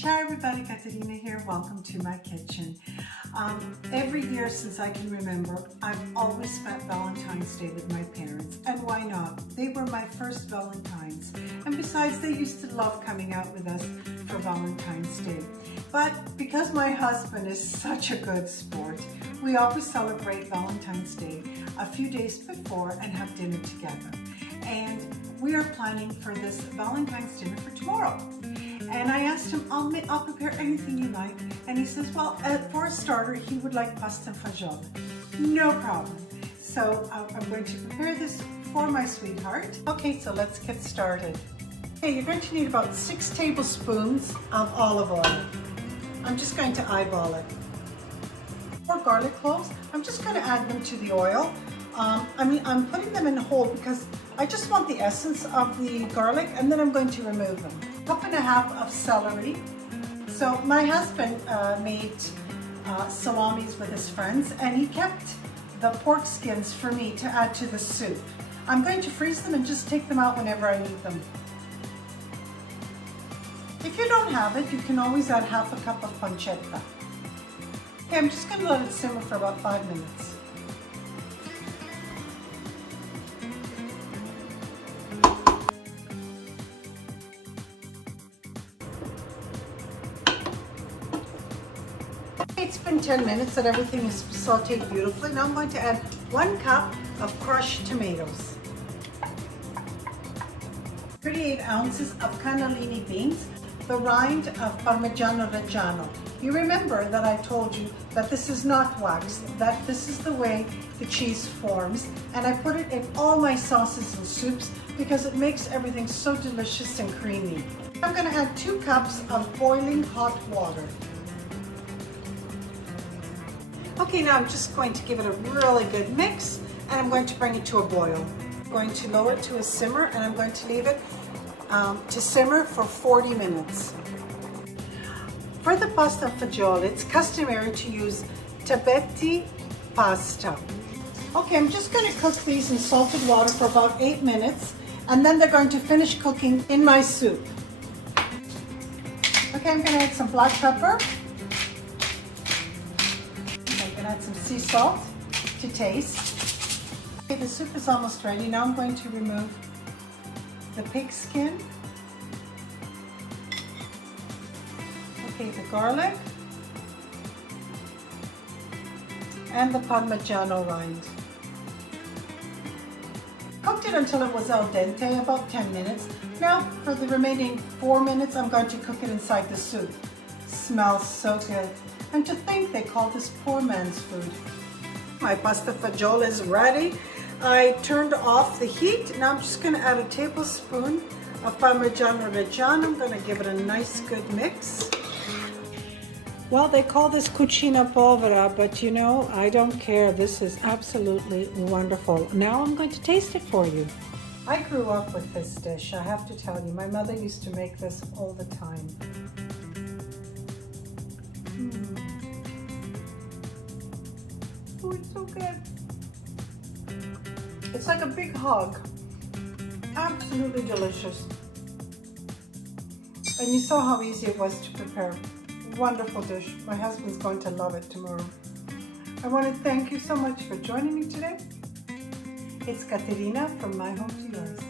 Ciao everybody, Caterina here. Welcome to my kitchen. Every year since I can remember, I've always spent Valentine's Day with my parents. And why not? They were my first Valentines. And besides, they used to love coming out with us for Valentine's Day. But because my husband is such a good sport, we always celebrate Valentine's Day a few days before and have dinner together. And we are planning for this Valentine's dinner for tomorrow. And I asked him, I'll prepare anything you like. And he says, well, for a starter, he would like pasta and fagioli. No problem. So I'm going to prepare this for my sweetheart. Okay, so let's get started. Okay, you're going to need about 6 tablespoons of olive oil. I'm just going to eyeball it. 4 garlic cloves, I'm just going to add them to the oil. I'm putting them in whole because I just want the essence of the garlic, and then I'm going to remove them. 1.5 cups of celery. So my husband made salamis with his friends, and he kept the pork skins for me to add to the soup. I'm going to freeze them and just take them out whenever I need them. If you don't have it, you can always add 1/2 cup of pancetta. Okay, I'm just going to let it simmer for about 5 minutes. It's been 10 minutes and everything is sauteed beautifully. Now I'm going to add 1 cup of crushed tomatoes, 38 ounces of cannellini beans, the rind of Parmigiano Reggiano. You remember that I told you that this is not wax, that this is the way the cheese forms, and I put it in all my sauces and soups because it makes everything so delicious and creamy. I'm going to add 2 cups of boiling hot water. Okay, now I'm just going to give it a really good mix, and I'm going to bring it to a boil. I'm going to lower it to a simmer, and I'm going to leave it to simmer for 40 minutes. For the pasta fagioli, it's customary to use tabetti pasta. Okay, I'm just going to cook these in salted water for about 8 minutes, and then they're going to finish cooking in my soup. Okay, I'm going to add some black pepper. Add some sea salt to taste. Okay, the soup is almost ready. Now I'm going to remove the pig skin. Okay, the garlic and the Parmigiano rind. Cooked it until it was al dente, about 10 minutes. Now for the remaining 4 minutes, I'm going to cook it inside the soup. Smells so good. And to think they call this poor man's food. My pasta fagioli is ready. I turned off the heat. Now I'm just going to add a tablespoon of Parmigiano Reggiano. I'm going to give it a nice good mix. Well, they call this cucina povera, but you know, I don't care. This is absolutely wonderful. Now I'm going to taste it for you. I grew up with this dish, I have to tell you. My mother used to make this all the time. Oh, it's so good. It's like a big hug. Absolutely delicious. And you saw how easy it was to prepare. Wonderful dish. My husband's going to love it tomorrow. I want to thank you so much for joining me today. It's Caterina from My Home to Yours.